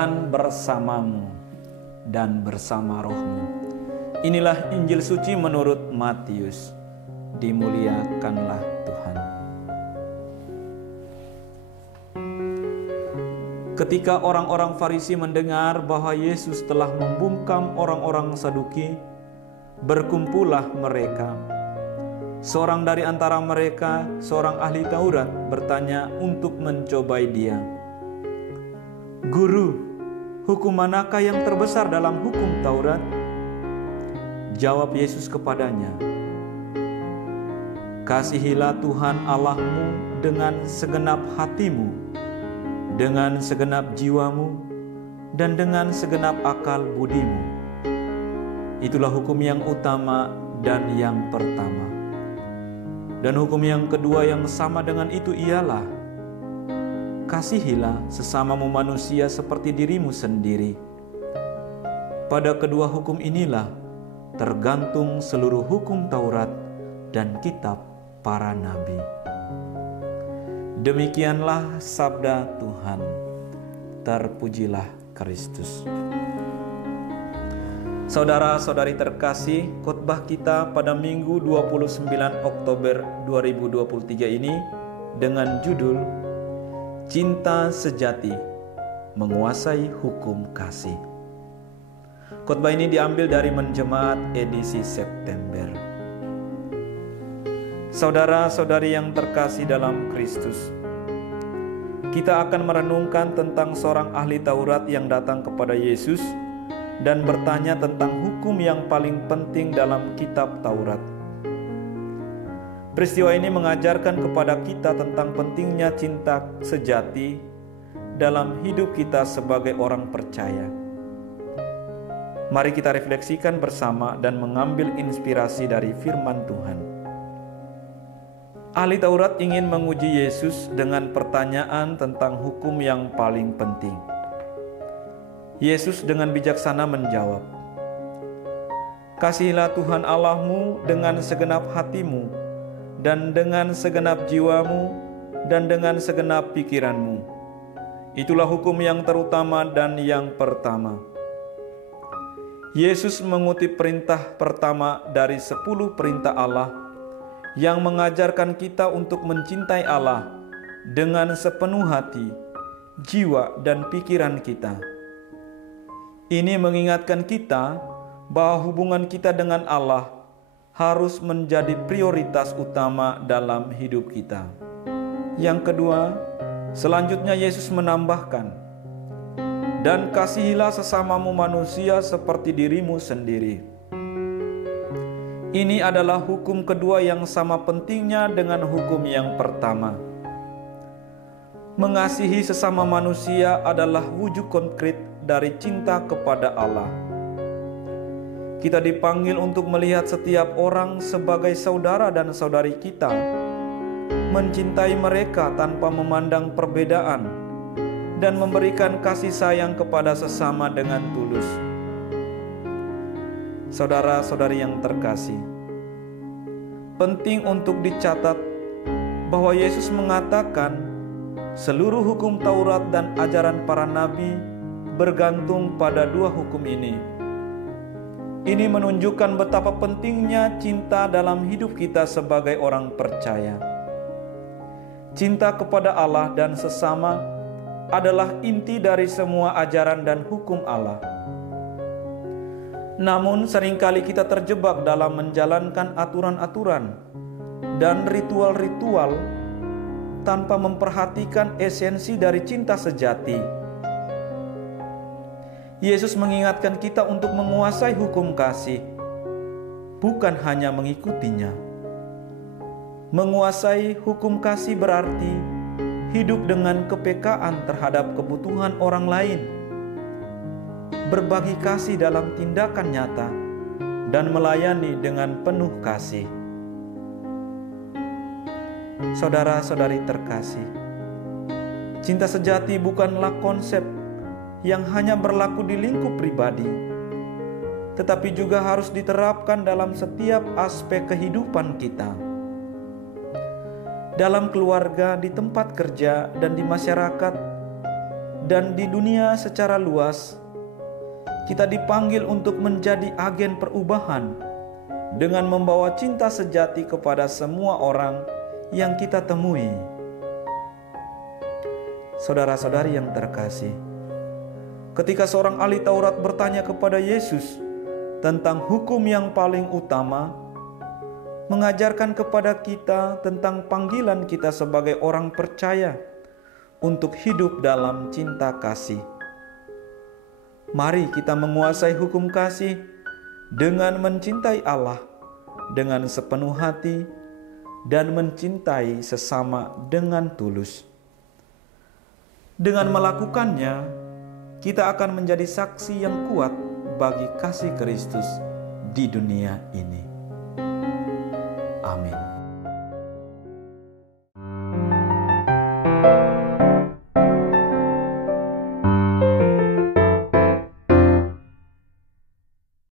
Tuhan bersamamu dan bersama rohmu. Inilah Injil suci menurut Matius. Dimuliakanlah Tuhan. Ketika orang-orang Farisi mendengar bahwa Yesus telah membungkam orang-orang Saduki, berkumpullah mereka. Seorang dari antara mereka, seorang ahli Taurat, bertanya untuk mencobai dia. Guru, hukum manakah yang terbesar dalam hukum Taurat? Jawab Yesus kepadanya, kasihilah Tuhan Allahmu dengan segenap hatimu, dengan segenap jiwamu, dan dengan segenap akal budimu. Itulah hukum yang utama dan yang pertama. Dan hukum yang kedua yang sama dengan itu ialah, kasihilah sesamamu manusia seperti dirimu sendiri. Pada kedua hukum inilah tergantung seluruh hukum Taurat dan kitab para nabi. Demikianlah sabda Tuhan. Terpujilah Kristus. Saudara-saudari terkasih, khotbah kita pada Minggu 29 Oktober 2023 ini dengan judul Cinta Sejati Menguasai Hukum Kasih. Khotbah ini diambil dari Menjemaat edisi September. Saudara-saudari yang terkasih dalam Kristus, kita akan merenungkan tentang seorang ahli Taurat yang datang kepada Yesus dan bertanya tentang hukum yang paling penting dalam kitab Taurat. Peristiwa ini mengajarkan kepada kita tentang pentingnya cinta sejati dalam hidup kita sebagai orang percaya. Mari kita refleksikan bersama dan mengambil inspirasi dari firman Tuhan. Ahli Taurat ingin menguji Yesus dengan pertanyaan tentang hukum yang paling penting. Yesus dengan bijaksana menjawab, kasihilah Tuhan Allahmu dengan segenap hatimu, dan dengan segenap jiwamu, dan dengan segenap pikiranmu. Itulah hukum yang terutama dan yang pertama. Yesus mengutip perintah pertama dari 10 perintah Allah yang mengajarkan kita untuk mencintai Allah dengan sepenuh hati, jiwa, dan pikiran kita. Ini mengingatkan kita bahwa hubungan kita dengan Allah harus menjadi prioritas utama dalam hidup kita. Yang kedua, selanjutnya Yesus menambahkan, dan kasihilah sesamamu manusia seperti dirimu sendiri. Ini adalah hukum kedua yang sama pentingnya dengan hukum yang pertama. Mengasihi sesama manusia adalah wujud konkret dari cinta kepada Allah. Kita dipanggil untuk melihat setiap orang sebagai saudara dan saudari kita, mencintai mereka tanpa memandang perbedaan, dan memberikan kasih sayang kepada sesama dengan tulus. Saudara-saudari yang terkasih, penting untuk dicatat bahwa Yesus mengatakan seluruh hukum Taurat dan ajaran para nabi bergantung pada dua hukum ini. Ini menunjukkan betapa pentingnya cinta dalam hidup kita sebagai orang percaya. Cinta kepada Allah dan sesama adalah inti dari semua ajaran dan hukum Allah. Namun seringkali kita terjebak dalam menjalankan aturan-aturan dan ritual-ritual tanpa memperhatikan esensi dari cinta sejati. Yesus mengingatkan kita untuk menguasai hukum kasih, bukan hanya mengikutinya. Menguasai hukum kasih berarti hidup dengan kepekaan terhadap kebutuhan orang lain, berbagi kasih dalam tindakan nyata, dan melayani dengan penuh kasih. Saudara-saudari terkasih, cinta sejati bukanlah konsep yang hanya berlaku di lingkup pribadi, tetapi juga harus diterapkan dalam setiap aspek kehidupan kita. Dalam keluarga, di tempat kerja, dan di masyarakat, dan di dunia secara luas, kita dipanggil untuk menjadi agen perubahan dengan membawa cinta sejati kepada semua orang yang kita temui. Saudara-saudari yang terkasih, ketika seorang ahli Taurat bertanya kepada Yesus tentang hukum yang paling utama, mengajarkan kepada kita tentang panggilan kita sebagai orang percaya untuk hidup dalam cinta kasih. Mari kita menguasai hukum kasih dengan mencintai Allah dengan sepenuh hati dan mencintai sesama dengan tulus. Dengan melakukannya, kita akan menjadi saksi yang kuat bagi kasih Kristus di dunia ini. Amin.